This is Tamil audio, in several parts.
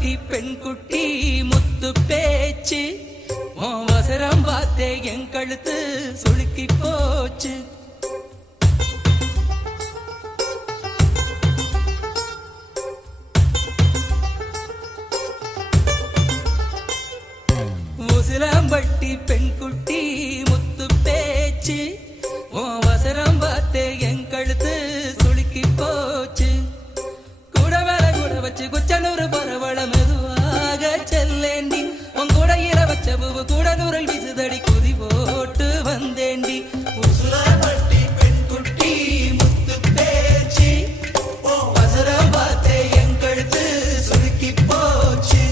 உசிலம்பட்டி பெண் குட்டி முத்து பேச்சு அவசரம் பார்த்தே என் கழுத்து சுளுக்கி போச்சு. உசிலம்பட்டி பெண் குட்டி முத்து பேச்சு அவசரம் பார்த்தே என் கழுத்து சுளுக்கி போச்சு. கூட மேல கூட வச்சு குச்சனூர் பரவள மெதுவாக செல்லேண்டி உன் கூடையில வச்ச பூவு கூட நூறல் விசுதடி குதி போட்டு வந்தேண்டி. உசிலம்பட்டி பெண் குட்டி முத்து பேச்சு அவசரம் பார்த்தே என் கழுத்து சுளுக்கி போச்சு.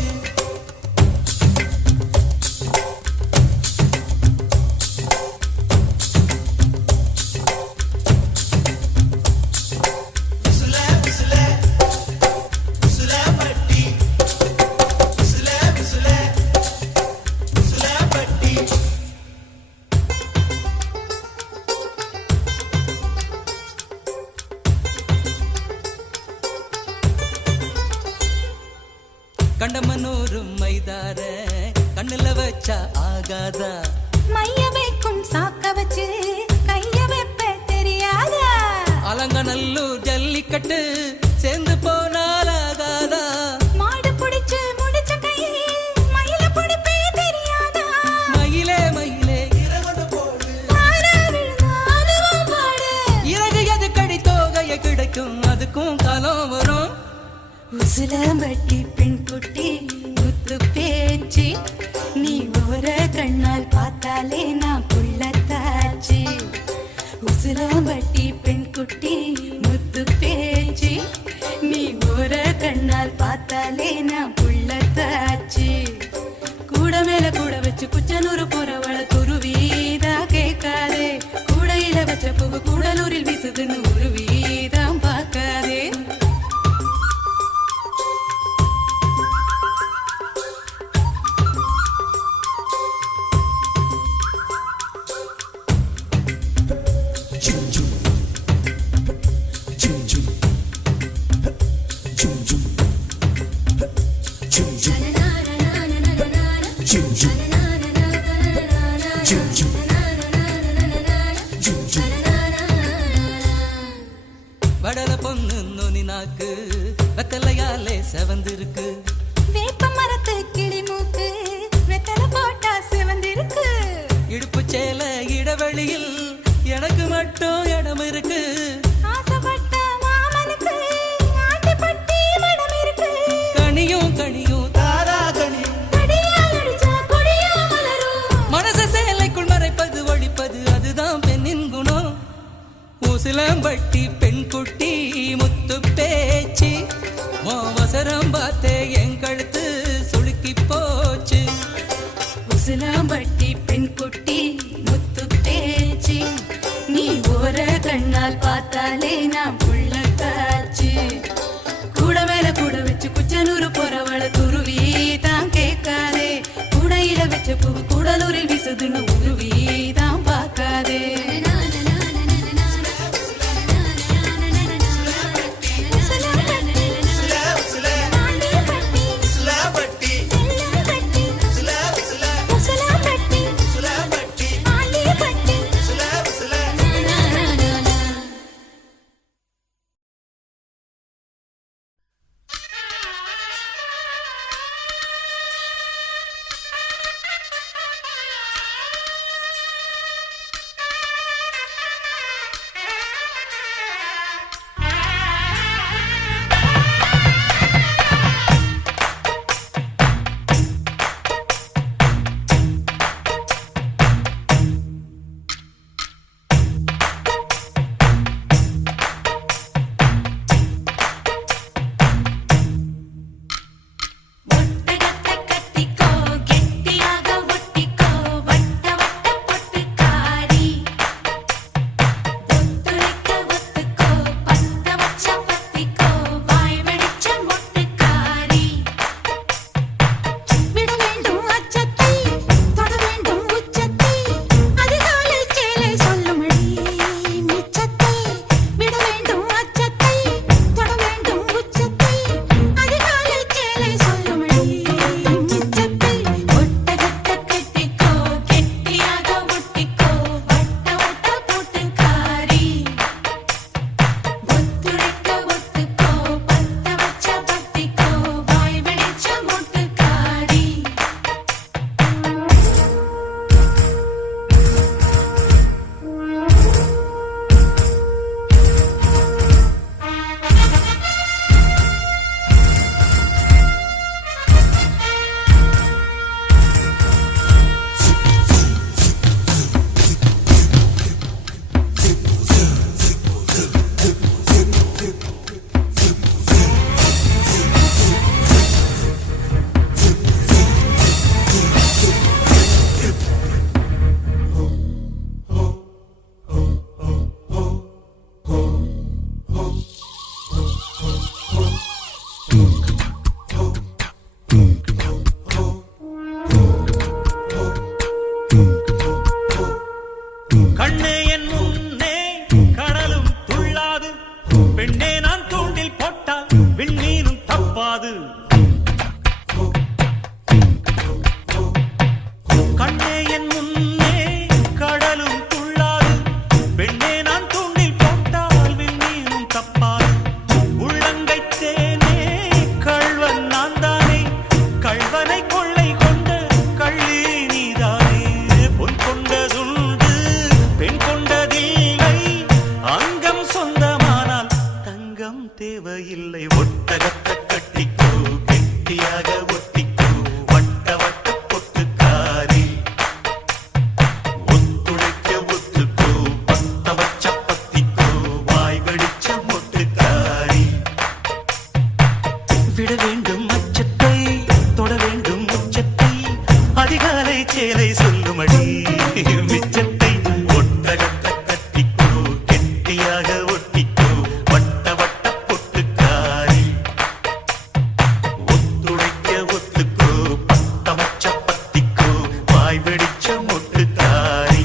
கண்டமனூரும் மைதார கண்ணுல வச்சா ஆகாதா மைய வைக்கும் சாக்க வச்சு கைய வைப்ப தெரியாதா. அலங்கநல்லூர் ஜல்லிக்கட்டு சேர்ந்து போனால் ஆகாதா. மாடு புடிச்சு முடிச்ச கையே மயில புடிப்பே தெரியாதா. மயிலே மயிலே இறகு எது கடி தோகைய கிடைக்கும் அதுக்கும் காலம் வரும். உசிலம்பட்டி பெண் குட்டி முத்து பேச்சு நீ ஓர கண்ணால் பார்த்தாலே நான் புள்ளத்தாச்சு. உசிலம்பட்டி பெண் குட்டி முத்து பேச்சு நீ ஓர கண்ணால் பார்த்தாலே நான் புள்ளத்தாச்சு. கூட மேல கூட வச்சு குச்சனூர் போறவள துருவீதா கேட்காதே. கூடையில வச்ச பூவு கூடலூரில் வீசுதுன்னு உருவீதான் பார்க்காதே. வடல பொண்ணு நுனி நாக்கு வெத்தலையாலே செவந்திருக்கு. வேப்ப மரத்து கிளி மூக்கு வெத்தல போட்டா சிவந்திருக்கு. இடுப்பு சேல இடவெளியில் எனக்கு மட்டும் இடம் இருக்கு. ஆசைப்பட்ட மாமனுக்கு ஆட்டிப்பட்டி மடம் இருக்கு. கனியும் கனியும் தாரா கனியும் கடியால் அடிச்சா கொடியா மலரும். மனச சேலைக்குள் மறைப்பது ஒழிப்பது அதுதான் பெண்ணின் குணம். உசிலம்பட்டி பெண் குட்டி முத்து பேச்சு அவசரம் பார்த்தே என் கழுத்து சுளுக்கி போச்சு. உசிலம்பட்டி பெண் குட்டி முத்து பேச்சு நீ ஓர கண்ணால் பார்த்தாலே நான் புள்ளத்தாச்சு. கூட மேல கூட வச்சு குச்சனூர் போறவள துருவி தான் கேட்காதே. கூடையில வச்ச பூவு கூடலூரில் வீசுதுன்னு உருவி தான் பார்க்காதே. அதிகாலை சேலை சொல்லுமடி மிச்சத்தை ஒட்டகத்தை கட்டிக்கோ கெட்டியாக ஒட்டிக்கோ வட்ட வட்ட பொட்டுக்காரி ஒத்துழைக்க ஒத்துக்கோ பத்த வச்ச பத்திக்கோ வாய் வெடிச்ச மொட்டுக்காரி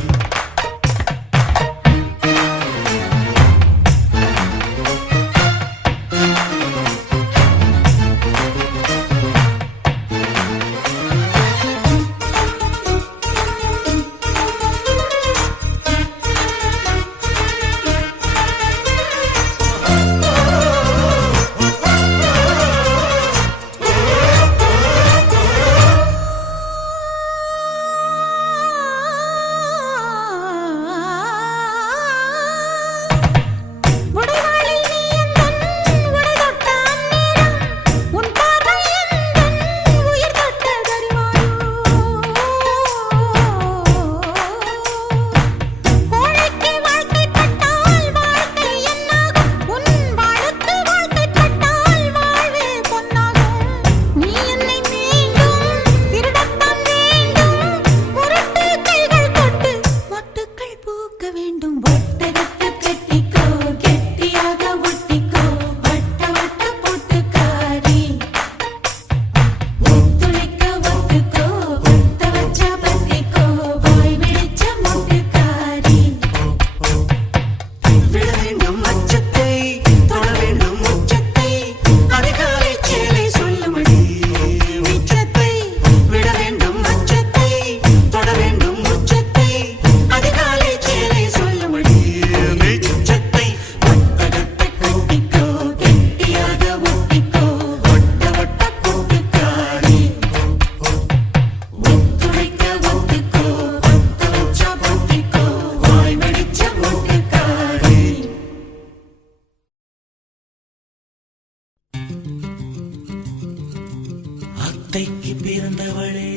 அத்தைக்கு பிறந்தவளே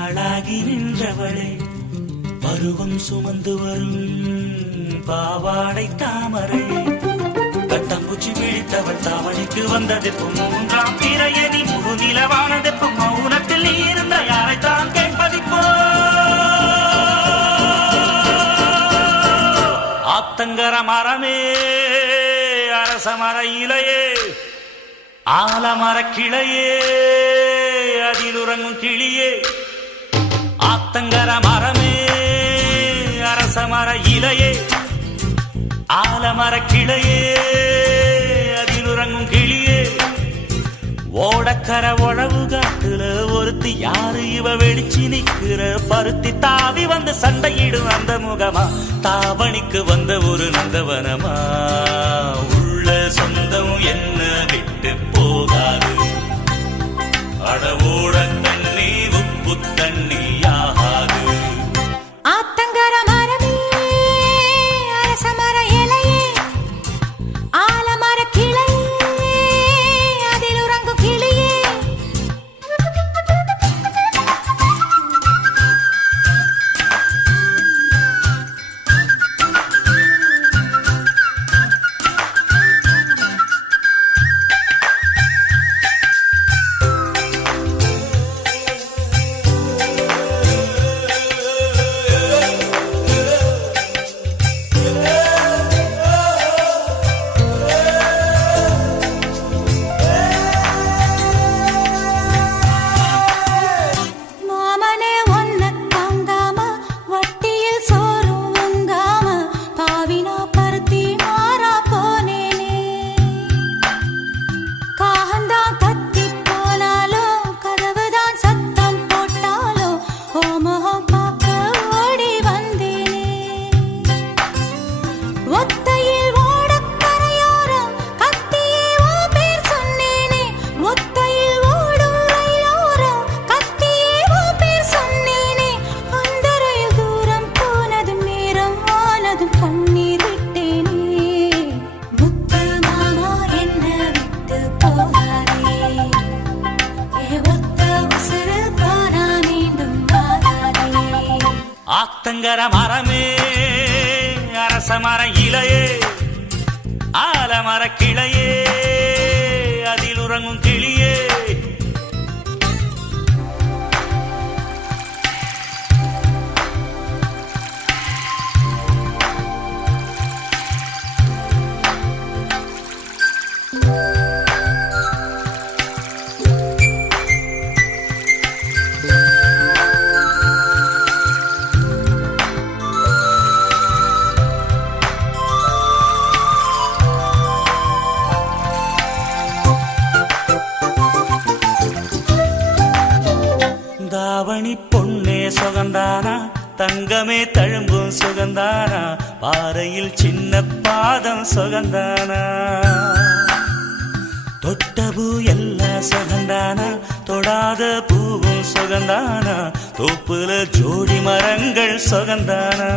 அழகி நின்றவளே பருவம் சுமந்து வரும் பாவாடை தாமரை கட்டம்பூச்சி விழித்தவள் தாவணிக்கு வந்ததெப்பு மூன்றாம் திரையணி முழு நிலவானதெப்பு மௌனத்தில் நீ இருந்த யாரைத்தான் கேட்பதிப்போ ஆத்தங்கர மரமே அரச மர இலையே ஆலமர கிளையே அதில் உறங்கும் கிளியே ஆத்தங்கர மரமே அரச மர இலையே ஆலமர கிளையே அதில் உறங்கும் கிளியே ஓடக்கர உழவு காட்டுல ஒருத்தி யாரு இவ வெடிச்சு நிக்கிற பருத்தி தாவி வந்து சண்டையிடும் அந்த முகமா தாவணிக்கு வந்த ஒரு நந்தவனமா உள்ள சொந்தம் என்ன விட்டு போகாது அடவோட தண்ணி உப்பு தண்ணி ஆகாது ஆத்தங்கர மரமே அரச மர இலையே ஆலமர கிளையே அதில் உறங்கும் கிளியே ஆத்தங்கர மரமே அரச மர இலையே ஆலமர கிளையே அதில் உறங்கும் கிளியே தாவணி பொன்னே சுகந்தானா தங்கமே தழும்பும் சுகந்தானா பாறையில் சின்ன பாதம் சுகந்தானா தொட்டபூ எல்லாம் சுகந்தானா தொடாத பூவும் சுகந்தானா தோப்புல ஜோடி மரங்கள் சுகந்தானா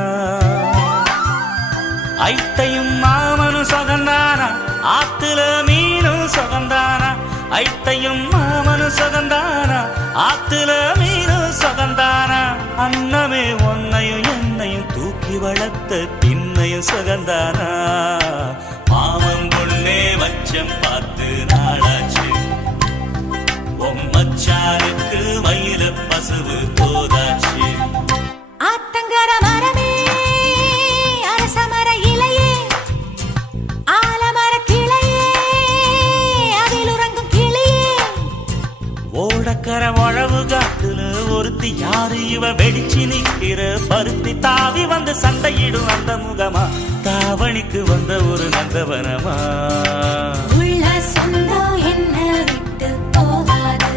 ஐத்தையும் மாமனும் சுகந்தானா ஆத்துல மீனும் சுகந்தானா ஐத்தையும் மாமனும் சுகந்தானா ஆத்துல மீனும் சுகந்தானா அன்னமே ஒன்னையும் என்னையும் தூக்கி வளர்த்த திண்ணையும் சுகந்தானா மாமன் பொண்ணே மச்சம் பார்த்து நாளாச்சு மச்சாருக்கு மயில பசுவு தோதாச்சு ஆத்தங்கர மரமே அரசமர இலையே ஆலமர கிளையே அதில் உறங்கும் கிளியே ஓடக்கர உழவு காத்துல ஒருத்தி யாரு இவ வெடிச்சு நிக்கிற பருத்தி தாவி வந்து சண்டையிடும் அந்த முகமா தாவணிக்கு வந்த ஒரு நந்தவனமா உள்ள சொந்தம் என்ன விட்டு போகாது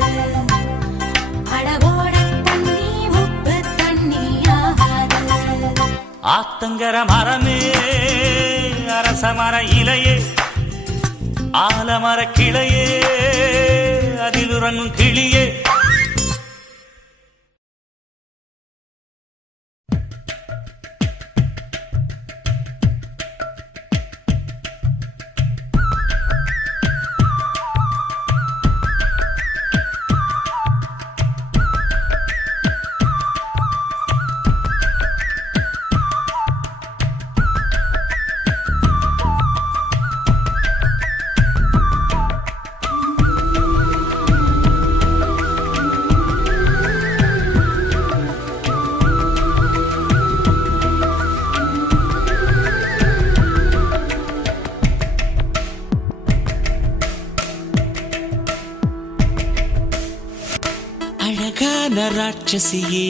அடவோட தண்ணி உப்பு தண்ணி ஆகாது ஆத்தங்கர மரமே அரசமர இலையே ஆலமர கிளையே அதில் உறங்கும் கிளியே அழகான ராட்சசியே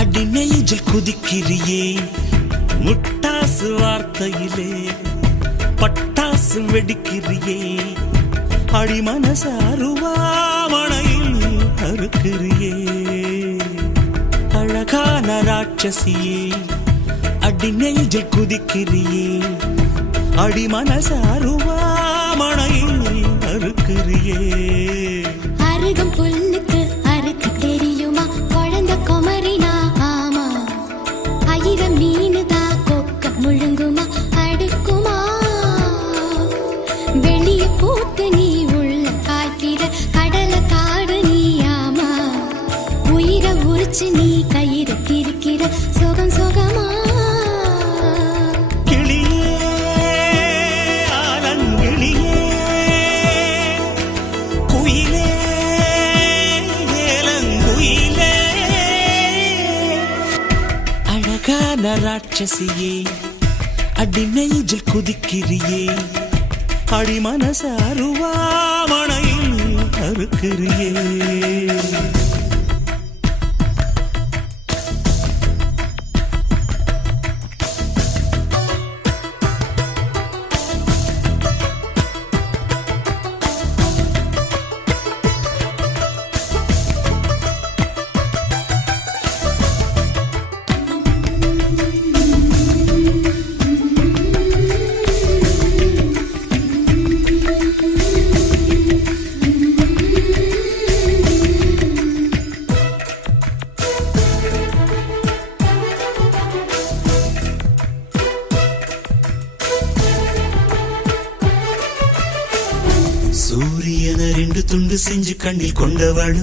அடி நெஞ்சில் குதிக்கிறியே முட்டாசு வார்த்தையிலே பட்டாசு வெடிக்கிறியே அடி மனசாருவாமணையில் அறுக்கிறியே அழகான ராட்சசியே அடி நெஞ்சில் குதிக்கிறியே அடி மனசாருவாமணையில் அறுக்கிறியே அருகம் புல்லுக்கு அறுக்க தெரியுமா குழந்தை குமரினா ஆமா ஆயிரம் மீனுதா கொக்க முழுங்குமா அடுக்குமா வெளிய பூத்து நீ உள்ள காய்க்கிற கடலை காடு நீ ஆமா உயிரை உரிச்சு நீ கயிறு திரிக்கிற சுகம் சுகமா ராட்சசியே அடி நெஞ்சில் குதிக்கிறியே அடி மனசாருவாமணையில் அறுக்கிறியே சூரியனை ரெண்டு துண்டு செஞ்சு கண்ணில் கொண்டவளு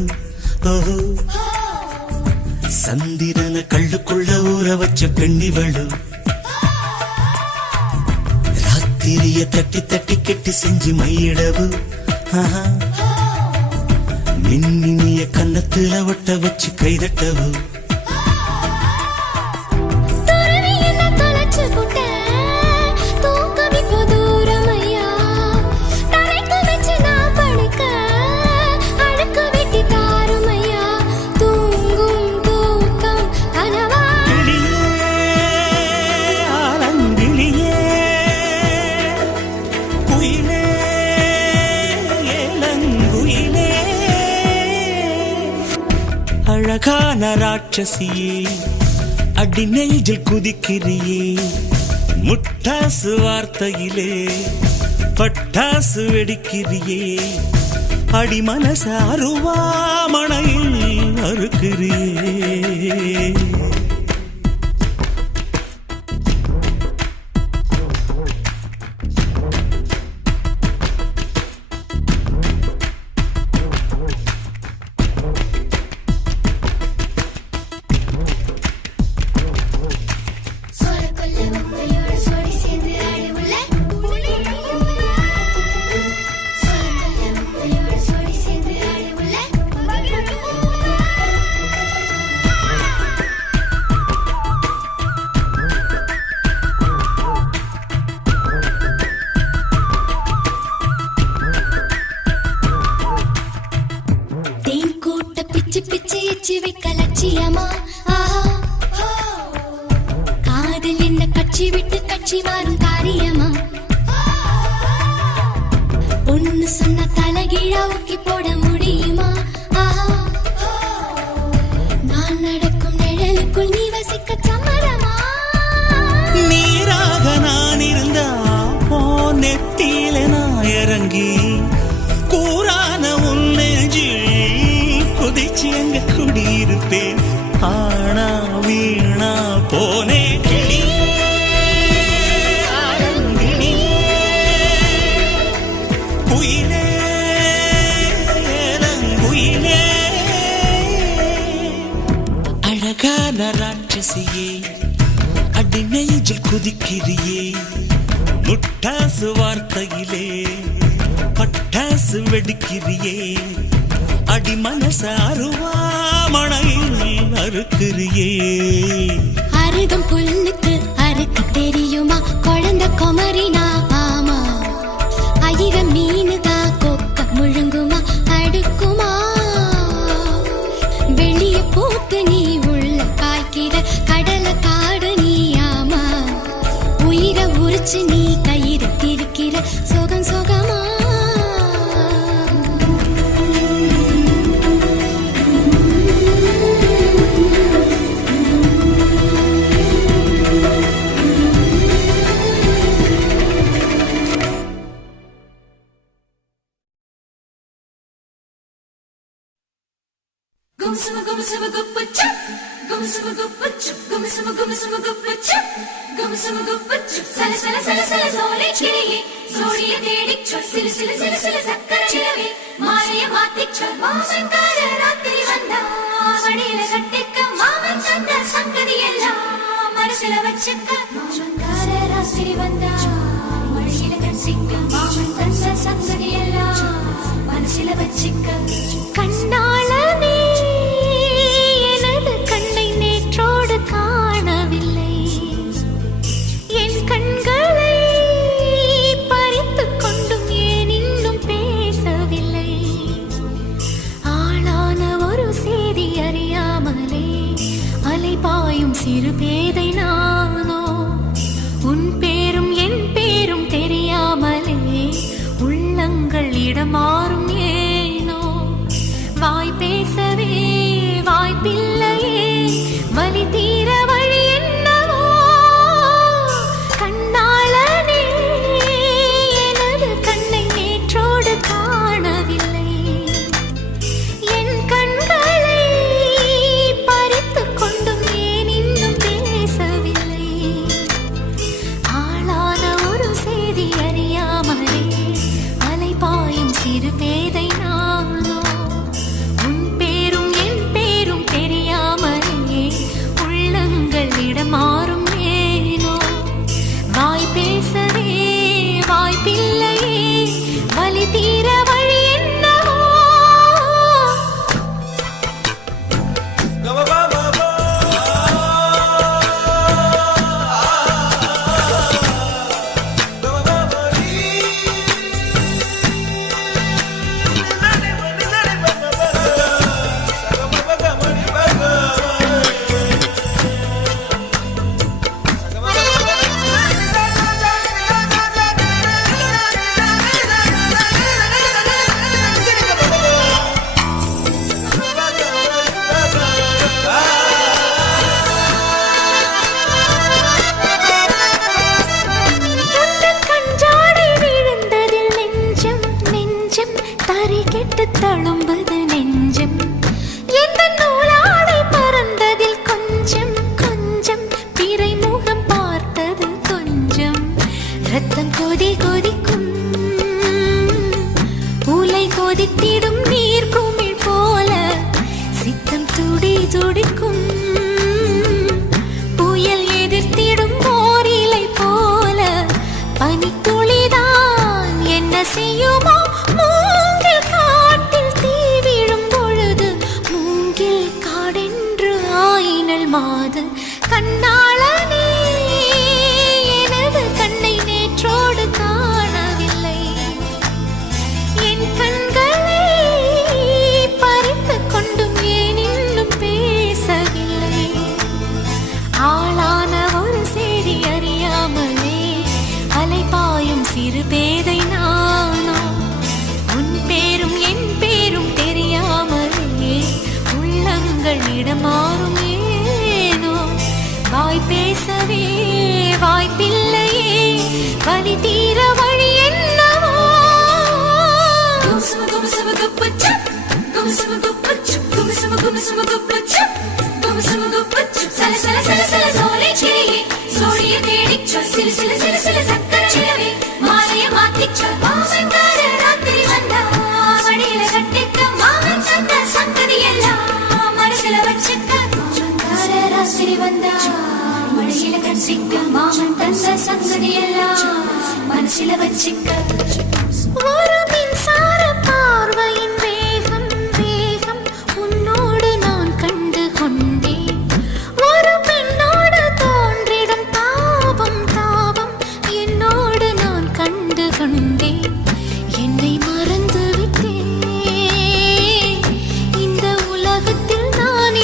ஓஹோ சந்திரனை கள்ளுக்குள்ள ஊற வச்ச பெண்ணிவளு ராத்திரிய தட்டி தட்டி கெட்டி செஞ்சு மையிடவு மின்னிய கன்னத்துல ஒட்ட வச்சு கைதட்டவு அழகான ராட்சசியே அடி நெஞ்சில் குதிக்கிறியே முட்டாசு வார்த்தையிலே பட்டாசு வெடிக்கிறியே அடி மனச அருவாமணையில் அறுக்கிறியே லட்சியமா காதல் என்ன கட்சி விட்டு கட்சி மாறும் காரியமா ஒன்னு சொன்ன தலைகீழா ஊக்கி போட முடியுமா நான் நடக்கும் நிழலுக்குள் நீ வசிக்க சம்மரமா நீராக நான் இருந்தா நெத்தியில நான் இறங்கி கூறான உன் நெஞ்சில் குதிச்சு எங்க குடியிருப்பேன் ஆனா வீணா போனே கிளி குயிலே குயிலே அழகான ராட்சசியே அடி நெஞ்சில் குதிக்கிறியே முட்டாசு வார்த்தையிலே பட்டாசு வெடிக்கிறியே அடி மனச அருவாமணையில் அறுக்கிறியே அருகம் புல்லுக்கு அறுக்க தெரியுமா குழந்தை குமரினா ஆமா ஆயிரம் மீனுதான் கொக்க முழுங்குமா அடுக்குமா வெளிய பூத்து நீ உள்ள காய்க்கிற கடல காடு நீ ஆமா உயிரை உரிச்சு நீ கயிறு திரிக்கிற சுகம் சுகமா கண்ணாளனே எனது கண்ணை நேற்றோடு காணவில்லை என் கண்களை பறித்துக் கொண்டும் ஏன் இன்னும் பேசவில்லை ஆளான ஒரு செய்தி அறியாமலே அலைபாயும் சிறு பேதை நானோ உன் பேரும் என் பேரும் தெரியாமலே உள்ளங்கள் இடமாறும் ஏனோ வாய்ப்பே துடி துடிக்கும் புயல் எதிர்த்திடும் போரிலை போல பனித்துளிதான் என்ன செய்யுமோ மூங்கில் காட்டில் தீ விழும் பொழுது மூங்கில் காடென்று ஆயினல் மாது கண்ணாளனே எனது கண்ணை நேற்றோடு காணவில்லை என் கண்களை பறித்துக் கொண்டும் ஏன் இன்னும் பேசவில்லை ஆளான ஒரு செய்தி அறியாமலே அலைபாயும் சிறு பேதை நானோ உன் பேரும் என் பேரும் தெரியாமலே உள்ளங்கள் இடமாறும் ஏனோ வாய் பேசவே வாய்ப்பில்லையே வலி தீர வழி என்னவோ மாமன் தந்த சங்கதி எல்லாம் மனசில வச்சுக்க ஒரு மின்சார பார்வையின் வேகம் வேகம் உன்னோடு நான் கண்டு கொண்டேன் ஒரு பெண்ணோடு தோன்றிடும் தாபம் தாபம் என்னோடு நான் கண்டு கொண்டேன் என்னை மறந்து விட்டேன் இந்த உலகத்தில் நான்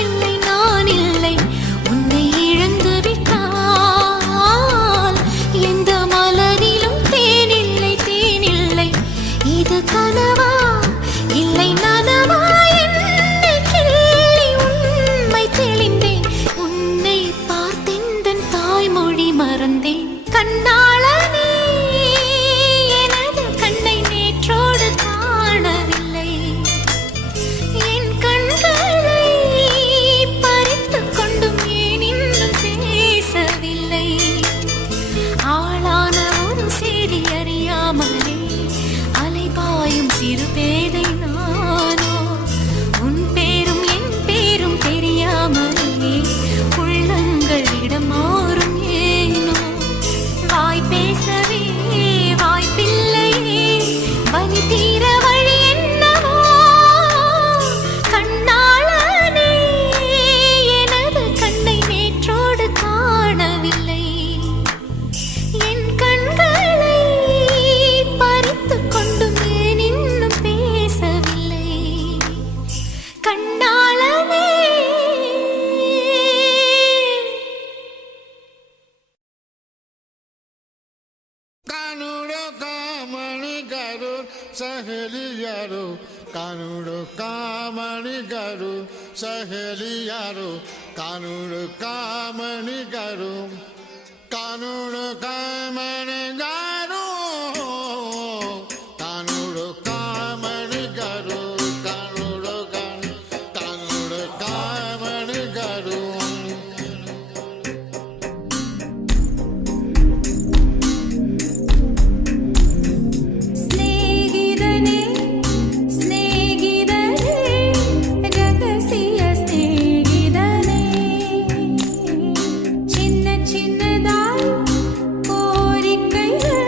இல்லை உன்னை இழந்து விட்டால் எந்த மலரிலும் தேனில்லை இது கனவா இல்லை நனவா என்னை கிள்ளி உண்மை தெளிந்தேன் உன்னை பார்த்தெந்தன் தாய்மொழி மறந்தேன் கண்ணாளனே எனது கண்ணை நேற்றோடு காணவில்லை என் கண்களை பறித்துக் கொண்டும் ஏன் இன்னும் பேசவில்லை ஆளான ஒரு செய்தி அறியாமலே அலைபாயும் சிறு பேதை நானோ உன் பேரும் என் பேரும் தெரியாமலே உள்ளங்கள் இடமாறும் ஏனோ வாய் பேசவே வாய்ப்பில்லையே வலி தீர வழி என்னவோ கண்ணாளனே எனது கண்ணை நேற்றோடு காணவில்லை என் கண்களை பறித்துக் கொண்டும் ஏன் இன்னும் பேசவில்லை கண்ணாளனே कानूडो कामणी करू सहेली यारो कानूडो कामणी करू सहेली यारो कानूडो कामणी करू कानूडो कामणी गारू कानूडो कामणी करू कानूडो कामणी करू ஸ்நேகிதனே ஸ்நேகிதனே ரகசிய ஸ்நேகிதனே சின்ன சின்னதாய் கோரிக்கைகள்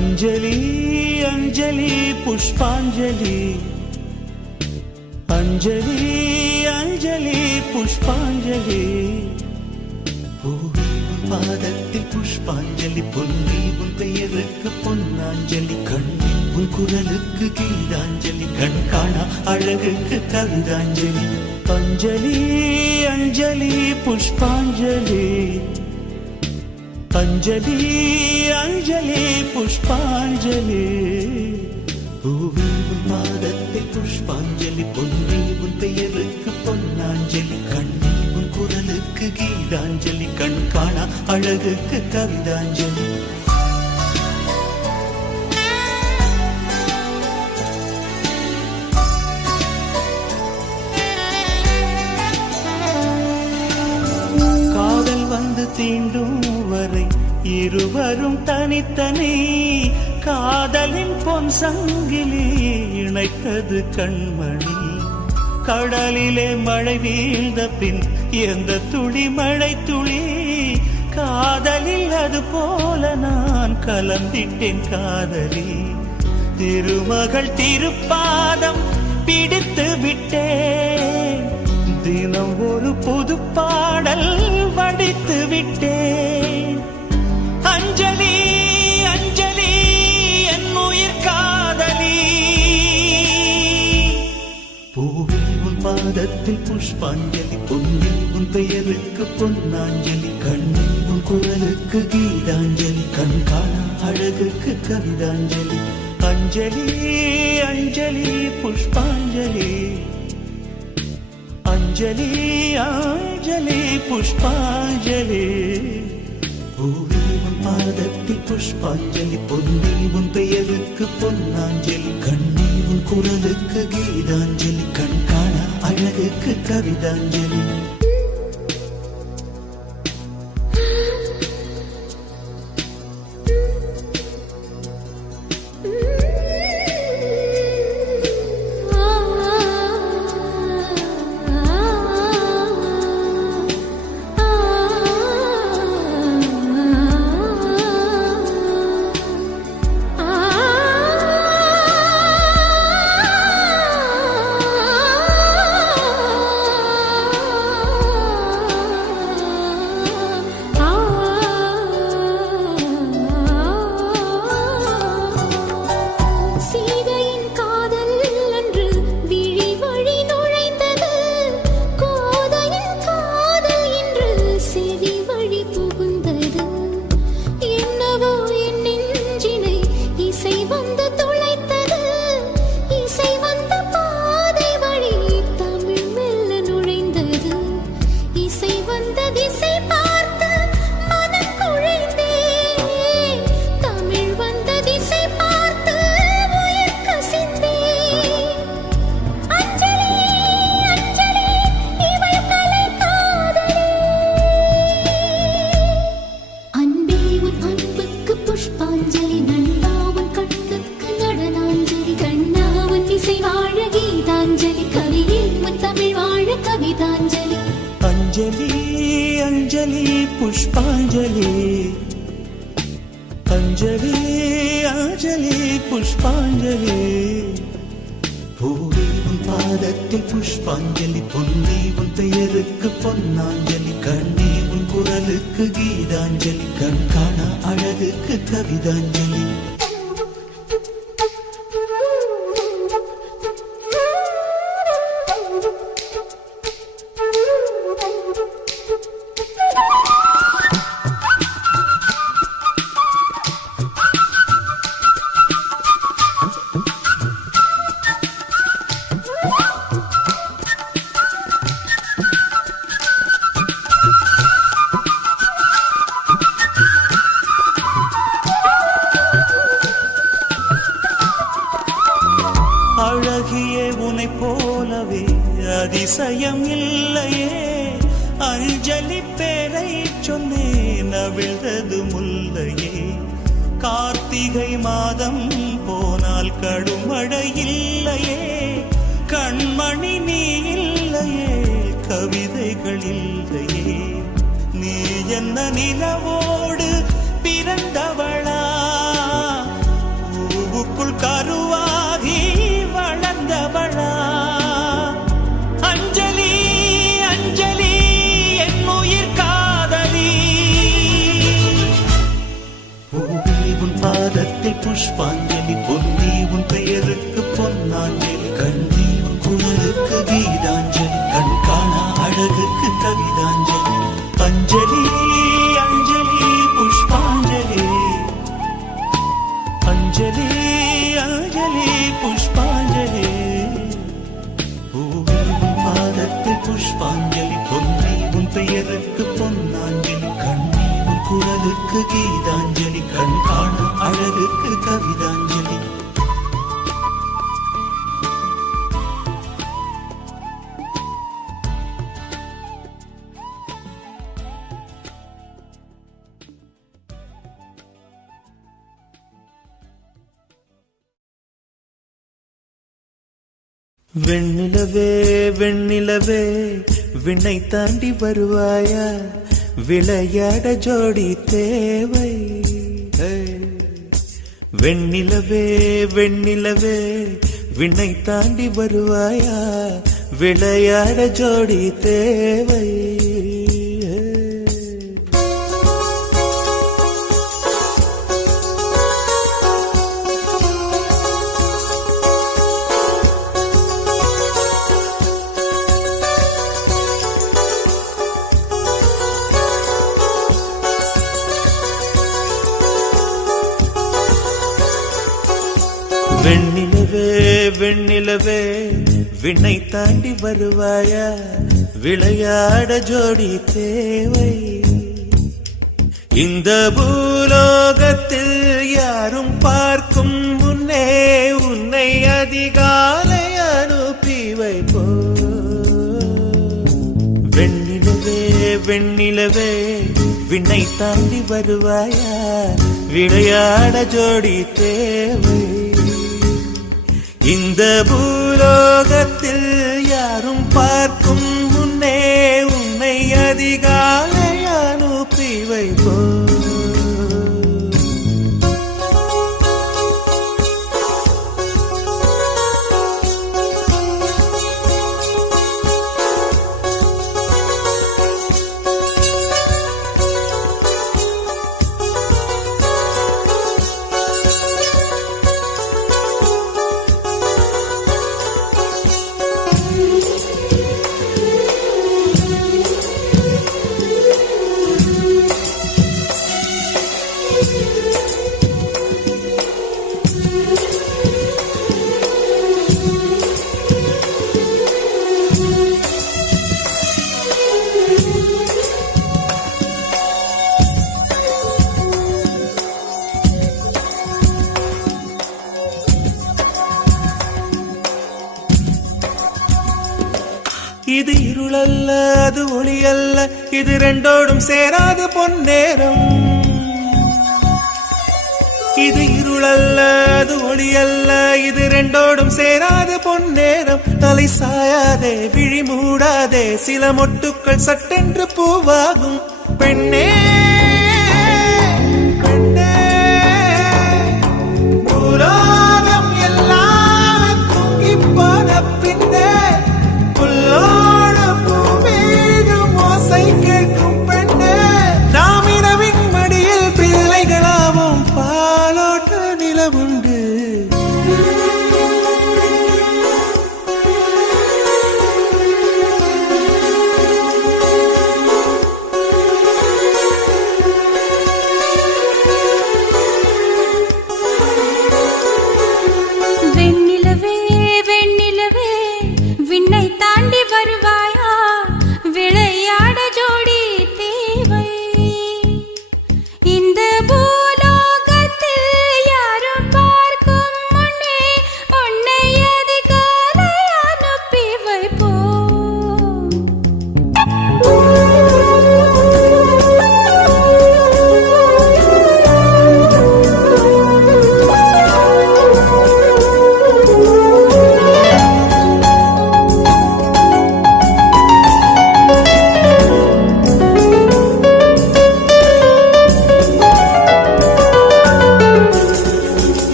அஞ்சலி அஞ்சலி புஷ்பாஞ்சலி அஞ்சலி அஞ்சலி புஷ்பாஞ்சலி பூவே உன் பாதத்தில் புஷ்பாஞ்சலி பொன்னி உன் பெயருக்கு பொன்னாஞ்சலி கண்ணி உன் குரலுக்கு கீதாஞ்சலி கண் காணா அழகுக்கு கவிதாஞ்சலி அஞ்சலி அஞ்சலி புஷ்பாஞ்சலி அஞ்சலி அஞ்சலி புஷ்பாஞ்சலி பூவே உன் பாதத்தில் புஷ்பாஞ்சலி பொன்னி உன் பெயருக்கு பொன்னாஞ்சலி கண்ணி உன் குரலுக்கு கீதாஞ்சலி கண் காணா அழகுக்கு கவிதாஞ்சலி காதல் வந்து தீண்டும் வரை இருவரும் தனித்தனி காதலின் பொன் சங்கிலி இணைத்தது கண்மணி கடலிலே மழை வீழ்ந்த பின் எந்த துளி மழை துளி காதலில் அது போல நான் கலந்திட்டேன் காதலி திருமகள் திருப்பாதம் பிடித்து விட்டேன் தினம் ஒரு புது பாடல் வடித்து விட்டேன் அஞ்சலி அஞ்சலி என் உயிர் காதலி பூவே உன் பாதத்தில் புஷ்பாஞ்சலி பொன்னி உன் பெயருக்கு பொன்னாஞ்சலி கண்ணி உன் குரலுக்கு கீதாஞ்சலி கண் காணா அழகுக்கு கவிதாஞ்சலி அஞ்சலி அஞ்சலி புஷ்பாஞ்சலி அஞ்சலி அஞ்சலி புஷ்பாஞ்சலி பூவே உன் பாதத்தில் புஷ்பாஞ்சலி பொன்னி உன் பெயருக்கு பொன்னாஞ்சலி கண்ணி உன் குரலுக்கு கீதாஞ்சலி கண் காணா அழகுக்கு கவிதாஞ்சலி அஞ்சலி அஞ்சலி புஷ்பாஞ்சலி அஞ்சலி அஞ்சலி புஷ்பாஞ்சலி பூவே உன் பாதத்தில் புஷ்பாஞ்சலி பொன்னி உன் பெயருக்கு பொன்னாஞ்சலி கண்ணி உன் குரலுக்கு கீதாஞ்சலி கண் காணா அழகுக்கு கவிதாஞ்சலி அழகியே உனை போலவே அதிசயம் இல்லையே அஞ்சலி பேரை சொன்னேன் அவிழ்ந்தது முல்லையே கார்த்திகை மாதம் போனால் கடுமழை இல்லையே கண்மணி நீ இல்லையே கவிதைகள் இல்லையே நீ என்ன நிலவோடு பிறந்தவளா கருவுக்குள் கருவாகி வளர்ந்தவளா அஞ்சலி அஞ்சலி என் உயிர் காதலி பூவே உன் பாதத்தில் புஷ்பாஞ்சலி பொன்னி உன் பெயருக்கு பொன்னாஞ்சலி கண்ணி உன் குரலுக்கு கீதாஞ்சலி கண் காணா அழகுக்கு கவிதாஞ்சலி அஞ்சலி அஞ்சலி புஷ்பாஞ்சலி அஞ்சலி அஞ்சலி புஷ்பாஞ்சலி பூவே உன் பாதத்தில் புஷ்பாஞ்சலி பொன்னி உன் பெயருக்கு பொன்னாஞ்சலி கண்ணி உன் குரலுக்கு கீதாஞ்சலி கண் காண அழகுக்கு கவிதாஞ்சலி வெண்ணிலவே வெண்ணிலவே விண்ணை தாண்டி வருவாயா விளையாட ஜோடி தேவை வெண்ணிலவே வெண்ணிலவே விண்ணை தாண்டி வருவாயா விளையாட ஜோடி தேவை வெண்ணிலவே வெண்ணிலவே விண்ணை தாண்டி வருவாயா விளையாட ஜோடி தேவை இந்த பூலோகத்தில் யாரும் பார்க்கும் முன்னே உன்னை அதிகாலை அனுப்பி வைப்போ வெண்ணிலவே வெண்ணிலவே விண்ணை தாண்டி வருவாயா விளையாட ஜோடி தேவை இந்த பூலோகத்தில் யாரும் பார்க்கும் முன்னே உன்னை அதிகாலை அனுப்பி வைப்போ இது இருளல்ல அது ஒளி அல்ல இது ரெண்டோடும் சேராத பொன்னேரம் இது இருளல்ல அது ஒளி அல்ல இது ரெண்டோடும் சேராத பொன்னேரம் தலை சாயாதே விழி மூடாதே சில மொட்டுக்கள் சட்டென்று பூவாகும் பெண்ணே பெண்ணே பூலோகம் எல்லாம் தூங்கி போன பின்னே கேட்கும் பெண்ணே நாம் இரவின் மடியில் பிள்ளைகளாவும் பாலோட்ட நிலவுண்டு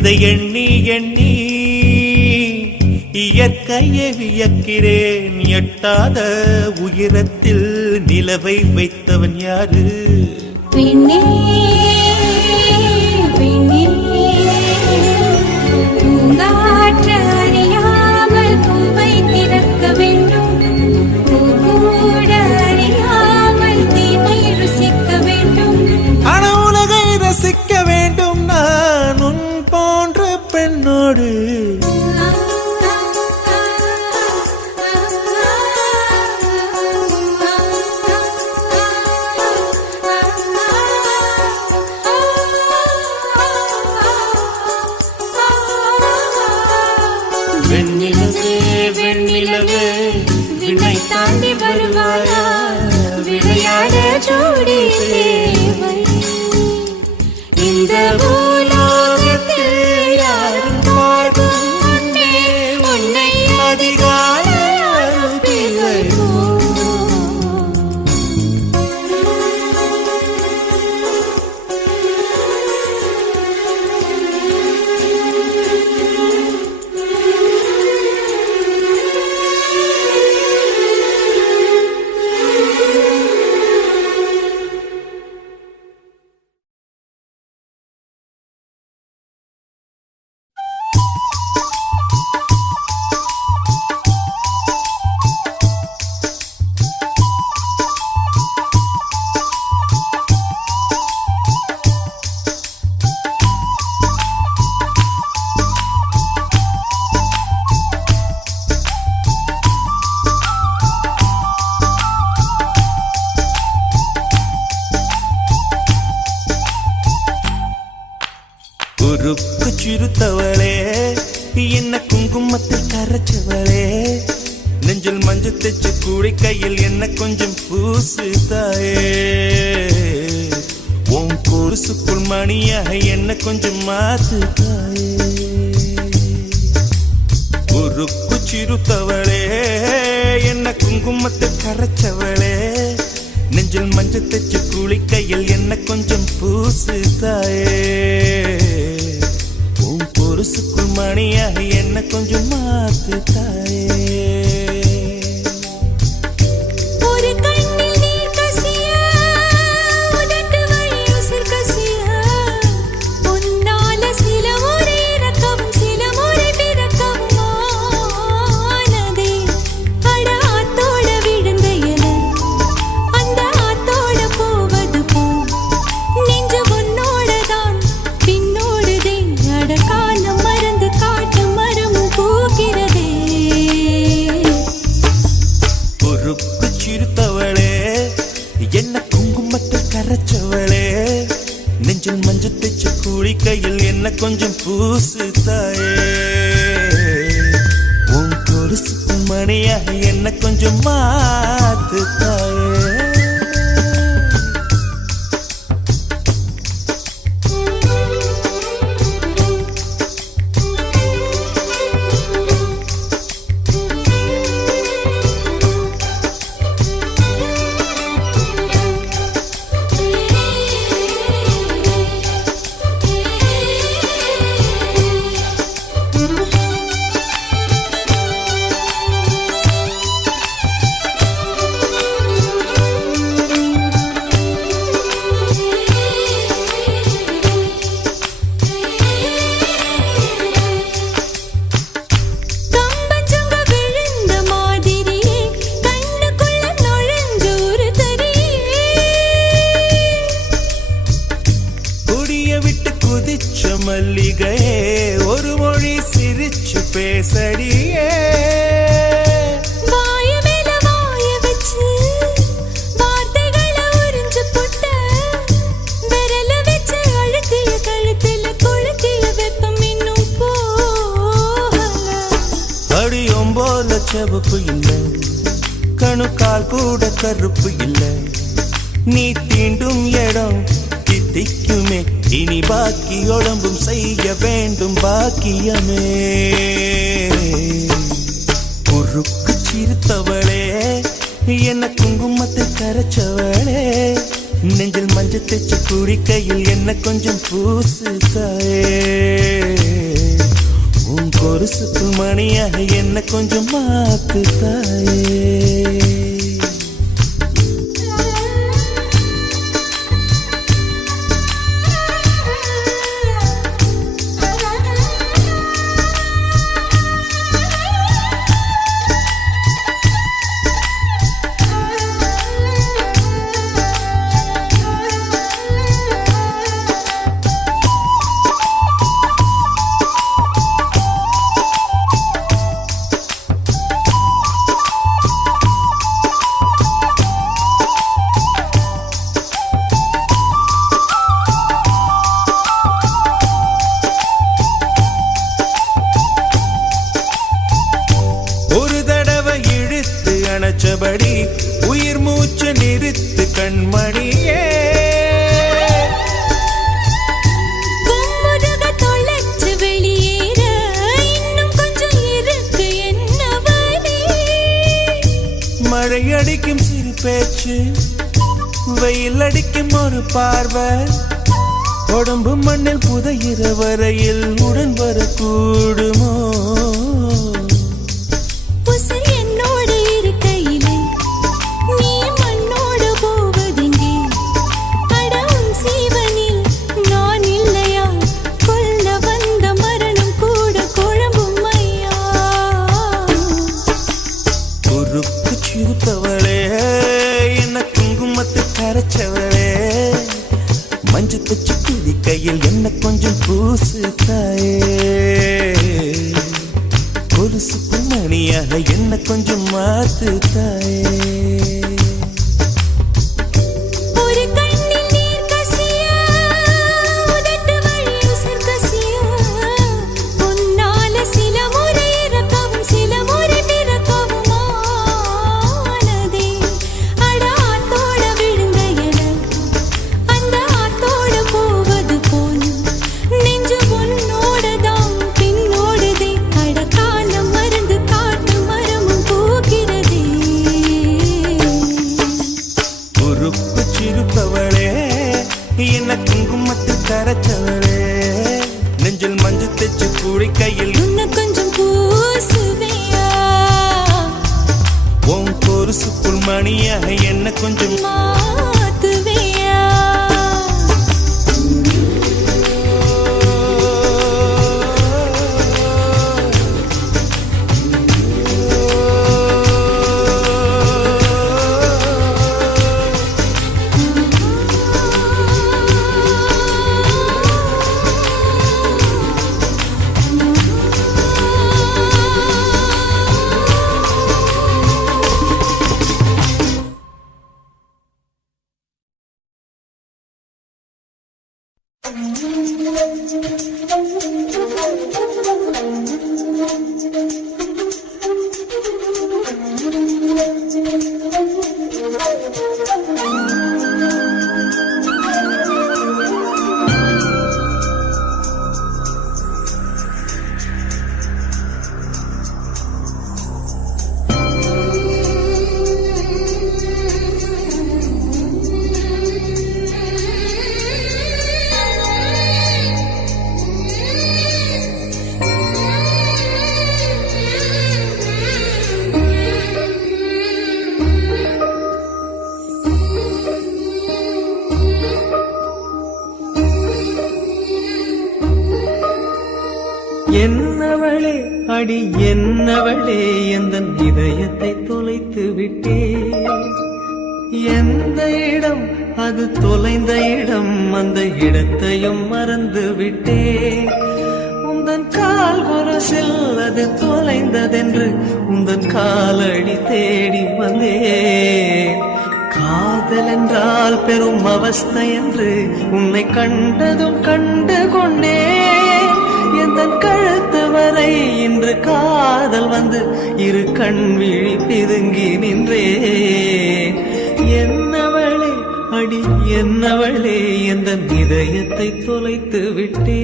இதை எண்ணி எண்ணி இயற்கையை வியக்கிறேன். எட்டாத உயரத்தில் நிலவை வைத்தவன் யாரு? பெண்ணே பெண்ணே பூங்காற்று அறியாமல் பூவை திறக்க வேண்டும், பூக்கூட அறியாமல் தீமை ருசிக்க வேண்டும். ஆன உலகை ரசிக்க வேண்டும் நான் உன் போன்ற பெண்ணோடு. வெண்ணிலவே வெண்ணிலவே விண்ணை தாண்டி வருவாயா, விளையாட ஜோடி சேவை. இந்த பூலோகத்தில் யாரும் பார்க்கும் முன்னே உன்னை அதிகாலை அனுப்பிவை. உருக்கு சிறுத்தவளே, என்ன குங்குமத்தில் கரைச்சவளே, நெஞ்சில் மஞ்சள் தைச்சு கூடி கையில் என்ன கொஞ்சம் பூசு தாயே. உன் கொலுசுக்குள் மணியாக என்ன கொஞ்சம் மாத்து தாயே. உருக்கு சிறுத்தவளே, என்ன குங்குமத்தில் கரைச்சவளே, நெஞ்சில் மஞ்சள் தைச்சு கூலி கையில் என்ன கொஞ்சம் பூசு தாயே. உன் பொருசுக்குள் மணியாக என்ன கொஞ்சம் மாத்து தாயே. ஒரு கண்ணில் நீர் கசிய, உதட்டு வழி உசிர் கசிய, உன்னால சில முறை இறக்கவும் சில முறை பிறக்கவும் ஆனதே. அட ஆத்தோட விழுந்த இலை, அந்த ஆத்தோட போவது போல் நெஞ்சு உன்னோடதான் பின்னோடுதே. அட காலம் மறந்து காட்டு மரமும் பூக்கிறதே. உருக்கு சிறுத்தவளே, என்ன குங்குமத்தில் கரைச்சவளே, நெஞ்சில் மஞ்சள் தைச்சு கூலி கையில் என்ன கொஞ்சம் பூசு தாயே. உன் கொலுசுக்குள் மணியாக என்ன கொஞ்சம் மாத்து தாயே. கம்பஞ்சங்க விழுந்த மாதிரியே கண்ணுக்குள்ள நுழைஞ்ச ஒரு தரியே. கொடிய விட்டு குதிச்ச மல்லிகையே, ஒரு மொழி சிரிச்சு பேசடியே. வாய மேல வாய வச்சு வார்த்தைகளை உறிஞ்சு புட்ட, விரல வச்சு அழுத்திய கழுத்துல கொளுத்திய வெப்பம் இன்னும் போகல. படியும் போல செவப்பு இல்லை, கணுக்கால் கூட கருப்பு இல்லை. நீ தீண்டும் இடம் தித்திக்குமே, இனி பாக்கி உடம்பும் செய்ய வேண்டும் பாக்கியமே. உருக்கு சிறுத்தவளே, என்ன குங்குமத்தை கரைச்சவளே, நெஞ்சில் மஞ்சள் தேச்சு குடிக்கையில் என்ன கொஞ்சம் பூசு தாயே உன் கொலுசுக்கு மணியாக என்ன கொஞ்சம் மாத்து தாயே அணைச்சபடி உயிர் மூச்சு நிறுத்து கண்மணியே தொலைச்சு வெளியேற இன்னும் கொஞ்சம் இருக்கு என்னவனே மழை அடிக்கும் சிறு பேச்சு வெயில் அடிக்கும் ஒரு பார்வை உடம்பு மண்ணில் புதையிற வரையில் உடன் வரக்கூடுமோ மஞ்சு தச்சு குடி கையில் என்ன கொஞ்சம் பூசு தாயே கொலுசுக்கு மணியாக என்ன கொஞ்சம் மாத்து தாயே என்ன குங்குமத்தில் கரைச்சவளே நெஞ்சில் மஞ்சு தேச்சு கூடி கையில் உன்னை கொஞ்சம் பூசுவியா உன் கொலுசுக்குள் மணியாக என்ன கொஞ்சம் மாத்துவியா என்னவளே அடி என்னவளே எந்தன் இதயத்தை தொலைத்து விட்டே எந்த இடம் அது தொலைந்த இடம் அந்த இடத்தையும் மறந்து விட்டே உந்தன் கால் கொலுசில் அது தொலைந்ததென்று உந்தன் காலடி தேடி வந்தே காதல் என்றால் பெரும் அவஸ்தை என்று உன்னை கண்டதும் கண்டு கொண்டே எந்தன் கழுத்து வரை இன்று காதல் வந்து இரு கண் விழி பிதுங்கி நின்றே என்னவளே அடி என்னவளே எந்தன் இதயத்தை தொலைத்து விட்டே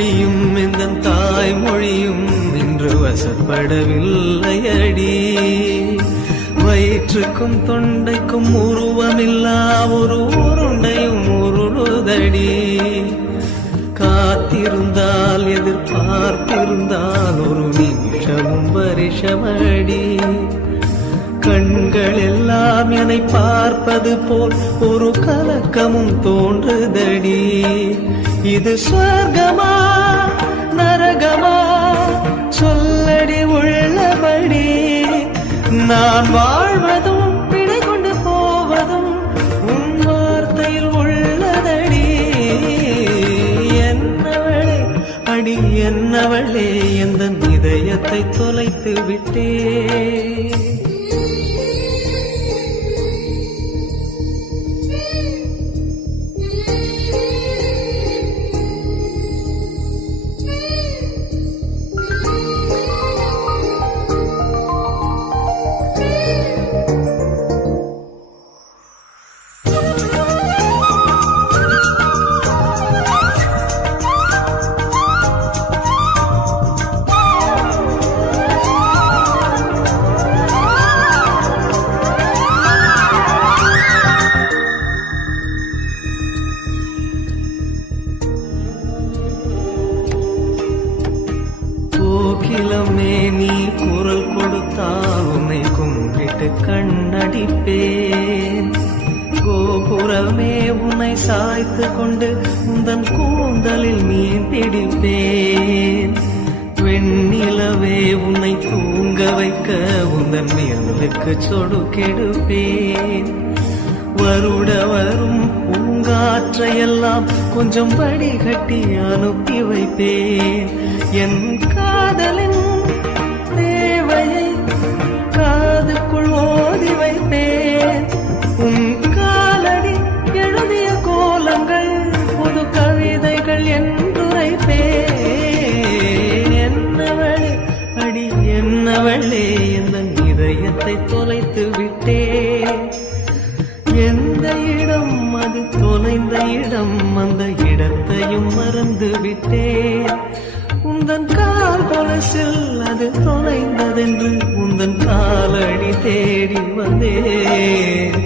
மொழியும் இந்த தாய்மொழியும் இன்று வசப்படவில்லையடி. வயிற்றுக்கும் தொண்டைக்கும் உருவமில்லா ஒரு உருண்டையும் உருளுதடி. காத்திருந்தால் எதிர்பார்த்திருந்தால் ஒரு நிமிஷமும் வருஷமடி. கண்கள் எல்லாம் என்னை பார்ப்பது போல் ஒரு கலக்கமும் தோன்றுதடி. இது சொர்க்கமா நரகமா சொல்லடி உள்ளபடி. நான் வாழ்வதும் பிழை கொண்டு போவதும் உன் வார்த்தையில் உள்ளதடி. என்னவளே அடி என்னவளே எந்த இதயத்தை தொலைத்து விட்டே. கோகிலமே நீ குரல் கொடுத்தால் உன்னை கும்பிட்டு கண்ணடிப்பேன். கோபுரமே உன்னை சாய்த்து கொண்டு உந்தன் கூந்தலில் மீன் பிடிப்பேன். வெண்ணிலவே உன்னை தூங்க வைக்க உந்தன் மேலுக்கு சொடுக்கெடுப்பேன். வருட வரும் பூங்காற்றையெல்லாம் கொஞ்சம் வடிகட்டி அனுப்பி வைப்பேன். என் காதலின் தேவையை காதுக்குள் ஓதி வைப்பேன். உன் காலடி எழுதிய கோலங்கள் புது கவிதைகள் என்றுரைப்பேன். என்னவளே அடி என்னவளே எந்த இதயத்தை தொலைத்து விட்டேன். எந்த இடம் அது தொலைந்த இடம் அந்த இடத்தையும் மறந்து விட்டேன். உந்தன் கால் கொலசில் அது தொலைந்ததென்று உந்தன் காலடி தேடி வந்தேன்.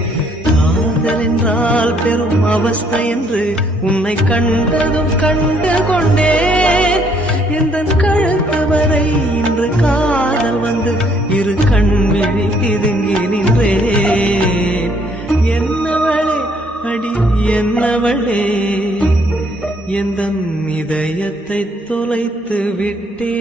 காதல் என்றால் பெரும் அவஸ்தை என்று உன்னை கண்டதும் கண்டு கொண்டேன். எந்தன் கழுத்து வரை இன்று காதல் வந்து இரு கண் விழி பிதுங்கி நின்றேன். என்னவளே அடி என்னவளே எந்தன் இதயத்தை தொலைத்து விட்டே.